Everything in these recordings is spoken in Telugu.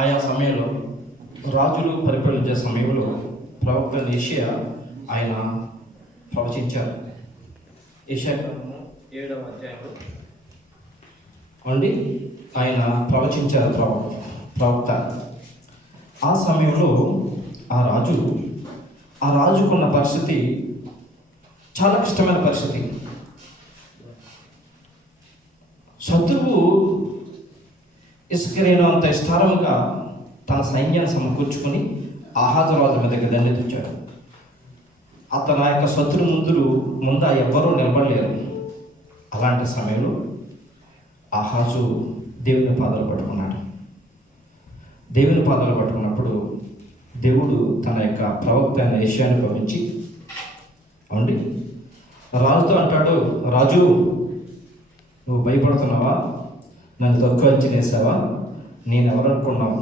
ఆయా సమయంలో రాజులు పరిపాలించే సమయంలో ప్రవక్త యెషయా ఆయన ప్రవచించారు. యెషయా గ్రంథము 7వ అధ్యాయంలో ఆయన ప్రవచించారు ప్రవక్త. ఆ సమయంలో ఆ రాజుకున్న పరిస్థితి చాలా కష్టమైన పరిస్థితి. శత్రువు ఇసుకరేణంత విస్తారముగా తన సైన్యాన్ని సమకూర్చుకొని ఆహాజు రాజు మీదకి దండెత్తించాడు. అతను ఆ యొక్క శత్రు ముందు ఎవ్వరూ నిలబడలేరు. అలాంటి సమయంలో ఆహాజు దేవుని పాదాలు పట్టుకున్నప్పుడు దేవుడు తన యొక్క ప్రవక్త అయిన యెషయాను పంపించి రాజుతో అంటాడు, రాజు నువ్వు భయపడుతున్నావా? నన్ను తక్కువ అంచనేసావా? నేను ఎవరనుకున్నావు?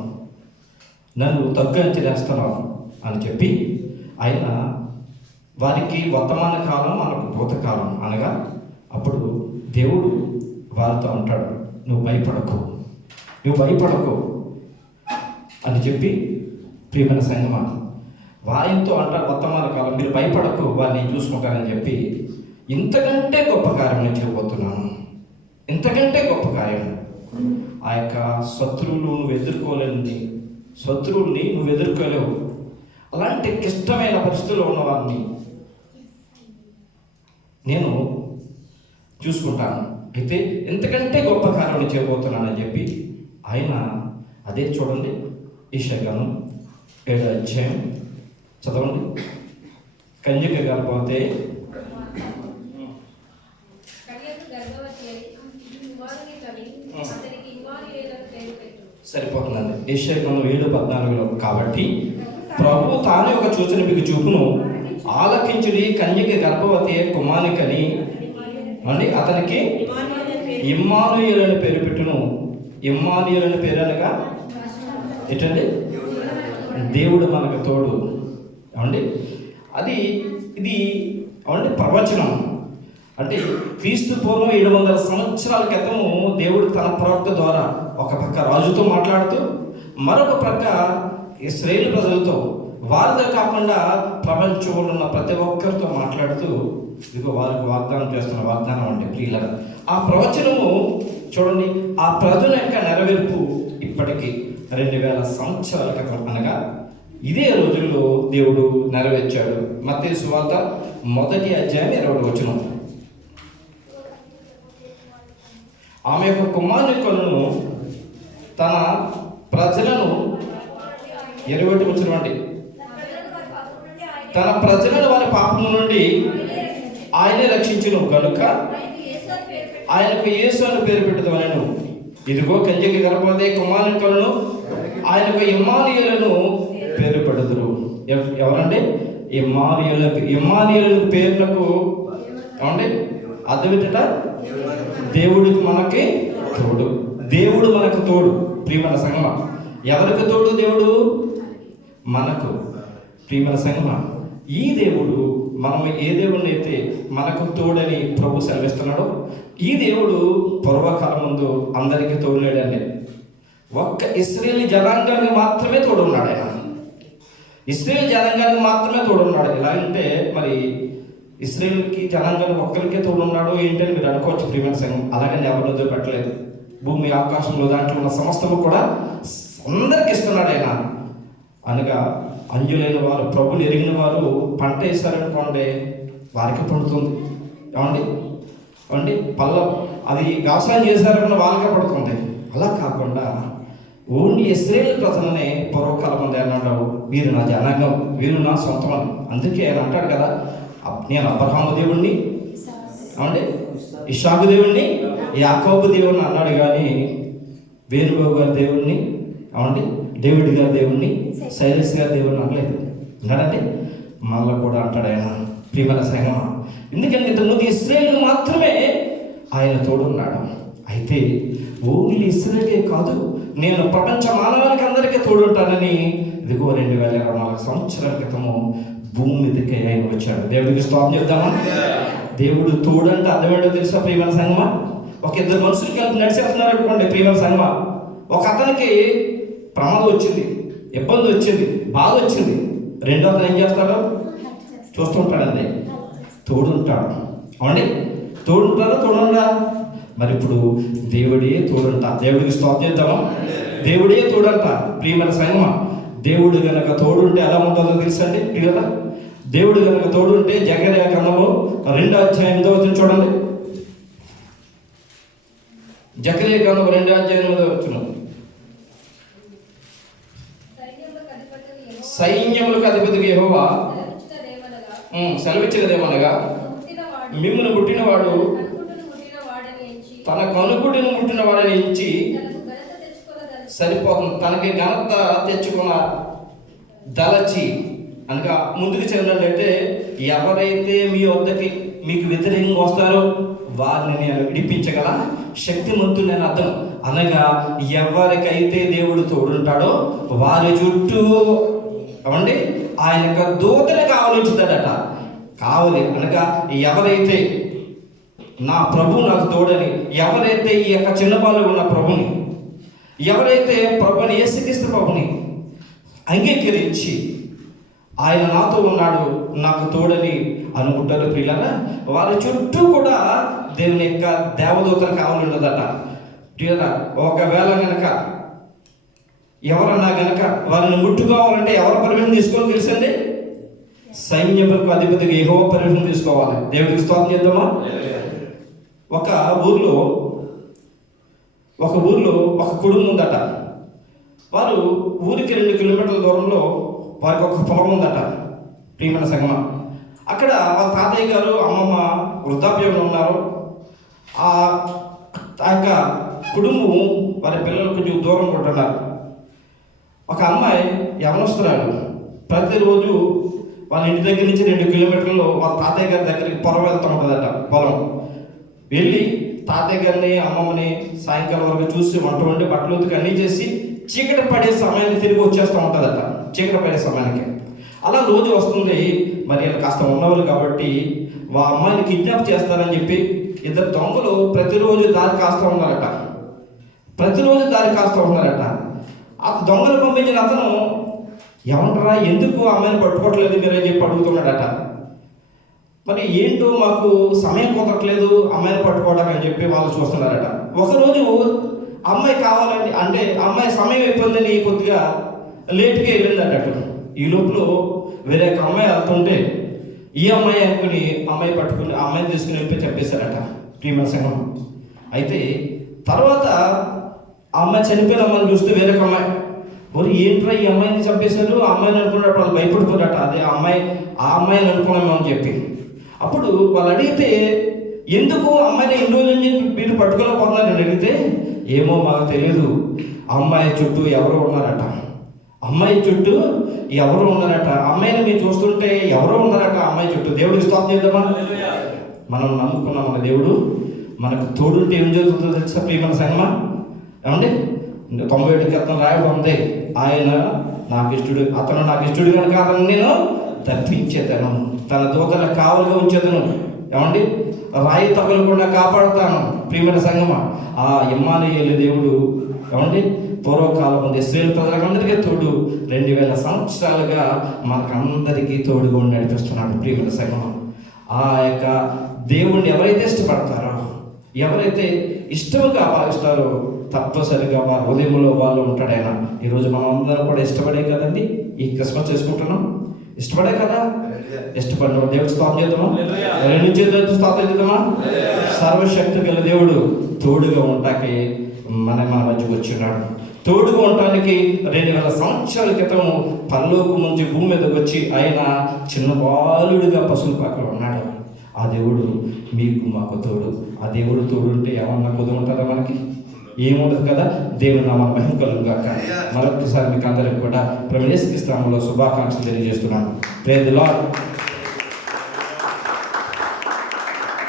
నన్ను తక్కువ అంచనేస్తున్నావు అని చెప్పి ఆయన వారికి వర్తమాన కాలం, మనకు భూతకాలం అనగా అప్పుడు దేవుడు వారితో అంటాడు, నువ్వు భయపడకు అని చెప్పి ప్రియమైన సంగమా వారితో అంటాడు, వర్తమాన కాలం మీరు భయపడకు, వారిని చూసుకుంటారని చెప్పి ఇంతకంటే గొప్ప కార్యం నేను చేయబోతున్నాను. ఇంతకంటే గొప్ప కార్యం. ఆ యొక్క శత్రువుల్ని నువ్వు ఎదుర్కోలేవు. అలాంటి క్లిష్టమైన పరిస్థితుల్లో ఉన్న వారిని నేను చూసుకుంటాను. అయితే ఎంతకంటే గొప్ప కార్యం చేయబోతున్నానని చెప్పి ఆయన అదే చూడండి, యెషయా గ్రంథం 7వ అధ్యాయం చదవండి. కన్యక గర్భవతి సరిపోతుందండి. యెషయా గ్రంథం 7:14 కాబట్టి ప్రభువు తానే ఒక సూచన మీకు చూపును, ఆలకించుడి, కన్యక గర్భవతి కుమారునికని అతనికి ఇమ్మానుయేలు అని పేరు పెట్టును. ఇమ్మానుయేలు అని పేరు అనగా ఏంటండి? దేవుడు మనకు తోడు. ఇది ప్రవచనం. అంటే క్రీస్తు పూర్వం 700 సంవత్సరాల క్రితము దేవుడు తన ప్రవక్త ద్వారా ఒక పక్క రాజుతో మాట్లాడుతూ, మరొక పక్క ఇశ్రాయేలు ప్రజలతో, వారితో కాకుండా ప్రపంచంలో ఉన్న ప్రతి ఒక్కరితో మాట్లాడుతూ ఇదిగో వారికి వాగ్దానం చేస్తున్న వాగ్దానం అంటే ప్రియులారా, ఆ ప్రవచనము చూడండి, ఆ ప్రజల యొక్క నెరవేర్పు ఇప్పటికీ 2000 సంవత్సరాల క్రితం అనగా ఇదే రోజుల్లో దేవుడు నెరవేర్చాడు. మత్తయి సువార్త 1వ అధ్యాయం 20వ వచనం. ఆమె యొక్క కుమారుని తన ప్రజలను 20వ వచనం అండి, తన ప్రజలను వారి పాపము నుండి ఆయనే రక్షించును కనుక ఆయనకు యేసు అని పేరు పెట్టుదమనెను. ఇదిగో కన్యక గర్భవతి కుమారుని కలను ఆయనకు ఇమ్మానుయేలును పేరు పెడుదురు. ఎవరండి? ఇమ్మానుయేలు పేర్లకు అర్థం ఏంటట? దేవుడికి మనకి తోడు. దేవుడు మనకు తోడు. ప్రియమైన సంగమా, ఎవరికి తోడు? దేవుడు మనకు. ప్రియమైన సంగమా, ఈ దేవుడు మనం ఏ దేవుడిని అయితే మనకు తోడని ప్రభు సెలవిస్తున్నాడో, ఈ దేవుడు పూర్వకాలం ముందు అందరికీ తోడులేడండి. ఒక్క ఇశ్రాయేలు జనాంగానికి మాత్రమే తోడున్నాడు. ఆయన ఇశ్రాయేలు జనాంగానికి మాత్రమే తోడున్నాడు. ఎలా అంటే మరి ఇశ్రాయేలుకి జనాంగానికి ఒక్కరికే తోడున్నాడు ఏంటని మీరు అనుకోవచ్చు. ప్రియమైన సంఘం, అలాగని ఎవరిని వదిలిపెట్టలేదు. భూమి ఆకాశంలో దాంట్లో ఉన్న సమస్తము కూడా అందరికి ఇస్తున్నాడు ఆయన. అనగా అంజులైన వారు, ప్రభుని ఎరిగిన వారు పంట వేశారనుకోండి, వారికి పడుతుంది. అది వ్యవసాయం చేశారన్న వాళ్ళకే పడుతుంది. అలా కాకుండా ఓన్లీ ఇశ్రాయేలు ప్రజలనే పూర్వకాలం ముందు ఆయన అంటాడు, వీరు నా జనాంగం, వీరు నా సొంతం అని. అందుకే ఆయన అంటాడు కదా, నేను అబ్రహాము దేవుణ్ణి, ఇస్సాకు దేవుణ్ణి, యాకోబు దేవుణ్ణి అన్నాడు. కానీ వేణుబాబు గారి దేవుణ్ణి, డేవిడ్ గారి దేవుణ్ణి, సైరస్ గారి దేవుణ్ణి అనలేదు. అన్నాడండి, మళ్ళీ కూడా అంటాడు ఆయన. ప్రియమైన సంగమా, ఎందుకంటే ఇంతకుముందు ఇశ్రాయేలు మాత్రమే ఆయన తోడున్నాడు. అయితే ఓన్లీ ఇశ్రాయేలుకే కాదు, నేను ప్రపంచ మానవానికి అందరికీ తోడుంటానని ఇదిగో 2024 సంవత్సరాల క్రితము భూమి మీదకి ఆయన వచ్చాడు. దేవుడికి స్తోత్రం చెప్తామా? దేవుడు తోడంటే అర్థమేంటో తెలుసా ప్రియమైన సంగమా? ఒక ఇద్దరు మనుషులు కలిపి నడిచేస్తున్నారు అనుకోండి ప్రియమైన సంగమా, ఒక అతనికి ప్రమాదం వచ్చింది, ఇబ్బంది వచ్చింది, బాధ వచ్చింది, రెండో అతను ఏం చేస్తాడు? చూస్తుంటాడండి, తోడుంటాడు. అవునండి, తోడుంటారా? తోడుండా? మరి ఇప్పుడు దేవుడే తోడంట. దేవుడికి స్తోత్రం చేద్దామా? దేవుడే తోడంట. ప్రియమైన సంగమా, దేవుడు గనక తోడుంటే ఎలా ఉంటుందో తెలుసండి కదా. దేవుడు గనక తోడుంటే జకర్యా గ్రంథము 2వ అధ్యాయం 8వ వచనం చూడండి. జకర్యా గ్రంథం 2వ అధ్యాయం 8వ వచనం. సైన్యములకు అధిపతి యెహోవా సెలవిచ్చినదేమనగా, మిమ్మల్ని పుట్టినవాడు తన కనుగుడిని ముట్టిన వాడిని ఎంచి సరిపోతుంది, తనకి ఘనత తెచ్చుకున్న దలచి అనగా ముందుకు చెందినట్లయితే ఎవరైతే మీ వద్దకి మీకు వ్యతిరేకంగా వస్తారో వారిని నేను విడిపించగల శక్తిమంతుడు నేను అర్థం. అనగా ఎవరికైతే దేవుడు తోడుంటాడో వారి చుట్టూ అవండి ఆయన యొక్క దూతని కావలించుతాడట. కావాలి అనగా ఎవరైతే నా ప్రభు నాకు తోడని, ఎవరైతే ఈ యొక్క చిన్నపాలు ఉన్న ప్రభుని, ఎవరైతే ప్రభుని యేసుక్రీస్తు ప్రభుని అంగీకరించి ఆయన నాతో ఉన్నాడు, నాకు తోడని అనుకుంటారు ప్రియులారా, వారి చుట్టూ కూడా దేవుని యొక్క దేవదూతలు కావాలన్నదట ప్రియులారా. ఒకవేళ గనక ఎవరన్నా గనక వారిని ముట్టుకోవాలంటే ఎవరు పర్మిషన్ తీసుకోవాలి తెలుసండి? సైన్యములకు అధిపతిగా యెహోవా పర్మిషన్ తీసుకోవాలి. దేవుడికి స్తోత్రం చేద్దామా? ఒక ఊర్లో ఒక కుటుంబం ఉందట. వారు ఊరికి 2 కిలోమీటర్ల దూరంలో వారికి ఒక పొలం ఉందట ప్రియమైన సంగమా. అక్కడ వాళ్ళ తాతయ్య గారు అమ్మమ్మ వృద్ధాప్యంలో ఉన్నారు. ఆ యొక్క కుటుంబం వారి పిల్లలు కొంచెం దూరం ఉంటున్నారు. ఒక అమ్మాయి యవనస్తురాలు ప్రతిరోజు వాళ్ళ ఇంటి దగ్గర నుంచి 2 కిలోమీటర్లు వాళ్ళ తాతయ్య గారి దగ్గరికి పొలం వెళ్తూ ఉంటుందట. పొలం వెళ్ళి తాతయ్య గారిని అమ్మమ్మని సాయంకాలం వరకు చూసి వంట వండి బట్టలు ఉతికి అన్నీ చేసి చీకటి పడే సమయానికి తిరిగి వచ్చేస్తూ ఉంటుందట. చీకటి పడే సమయానికి అలా రోజు వస్తుంది. మరి కాస్త ఉన్నవాళ్ళు కాబట్టి అమ్మాయిని కిడ్నాప్ చేస్తారని చెప్పి 2 దొంగలు ప్రతిరోజు దారి కాస్తూ ఉన్నారట. ఆ దొంగలు పంపించిన అతను ఏమంటారా, ఎందుకు అమ్మాయిని పట్టుకోవట్లేదు మీరని చెప్పి అడుగుతున్నాడట. మరి ఏంటో మాకు సమయం కుదరట్లేదు అమ్మాయిని పట్టుకోవడానికి అని చెప్పి వాళ్ళు చూస్తున్నారట. ఒకరోజు అమ్మాయి కావాలని అంటే అమ్మాయి సమయం అయిపోయిందని కొద్దిగా లేట్గా వెళ్ళిందట. ఈ లోపల వేరే ఒక అమ్మాయి వెళ్తుంటే ఈ అమ్మాయి అనుకుని అమ్మాయి పట్టుకుని అమ్మాయిని తీసుకుని వెళ్ళి చెప్పేశారట ప్రియమైన సంఘం. అయితే తర్వాత ఆ అమ్మాయి చనిపోయిన అమ్మాయిని చూస్తే వేరే ఒక అమ్మాయి, మరి ఏంట్రా ఈ అమ్మాయిని చంపేశారు, ఆ అమ్మాయిని అనుకున్నప్పుడు వాళ్ళు భయపడిపోయారట. అదే ఆ అమ్మాయిని అనుకున్నాము అని చెప్పి. అప్పుడు వాళ్ళు అడిగితే ఎందుకు అమ్మాయిని ఎన్ని రోజుల నుంచి మీరు పట్టుకోలేకపోతున్నారని అడిగితే, ఏమో మాకు తెలియదు, అమ్మాయి చుట్టూ ఎవరో ఉన్నారట, అమ్మాయిని మీరు చూస్తుంటే ఎవరో ఉన్నారట అమ్మాయి చుట్టూ. దేవుడికి స్తోత్రం చేద్దామా? మనం నమ్ముకున్న మన దేవుడు మనకు తోడుంటే ఏం జరుగుతుందో తెలుసా ప్రియమైన సంగమా? ఏమండి 97 క్రితం రాయడం ఉంది, ఆయన అతను నాకు ఇష్టడు కనుక అతను నేను తప్పించేదను, తన దూతల కావలుగా ఉంచేదను. ఏమండి రాయి తగలకుండా కాపాడుతాను ప్రియమైన సంగమా. ఆ ఇమ్మానుయేలు దేవుడు ఏమండి పూర్వకాలం ఉంది ఇశ్రాయేలు ప్రజలందరికీ తోడు 2000 సంవత్సరాలుగా మనకందరికీ తోడుగా నడిపిస్తున్నాడు ప్రియమైన సంగమా. ఆ యొక్క దేవుణ్ణి ఎవరైతే ఇష్టపడతారో, ఎవరైతే ఇష్టంగా భావిస్తారో తప్పనిసరిగా వారి హృదయంలో వాళ్ళు ఉంటాడు ఆయన. ఈరోజు మనం అందరం కూడా ఇష్టపడే కదండి ఈ క్రిస్మస్ చేసుకుంటున్నాం, ఇష్టపడే కదా. ఇష్టపడిన దేవుడు స్తోత్రం చేద్దామా? 2 చేతులతో స్తోత్రం చేద్దామా? సర్వశక్తి గల దేవుడు తోడుగా ఉంటాకి మన మధ్యకు వచ్చినాడు. తోడుగా ఉండటానికి 2000 సంవత్సరాల క్రితం పరలోకం నుంచి భూమి మీదకి వచ్చి ఆయన చిన్న బాలుడిగా పశువుల పాకలో ఉన్నాడు. ఆ దేవుడు మీకు మాకు తోడు. ఆ దేవుడు తోడుంటే ఏమన్నా కుదురుంటుందా? మనకి ఏముండదు కదా. దేవుడు నామమున మహిమ కలుగును గాక. మరొకసారి మీకు అందరికి కూడా ప్రభువు యేసు క్రీస్తు నామములో శుభాకాంక్షలు తెలియజేస్తున్నాను. Praise the lord.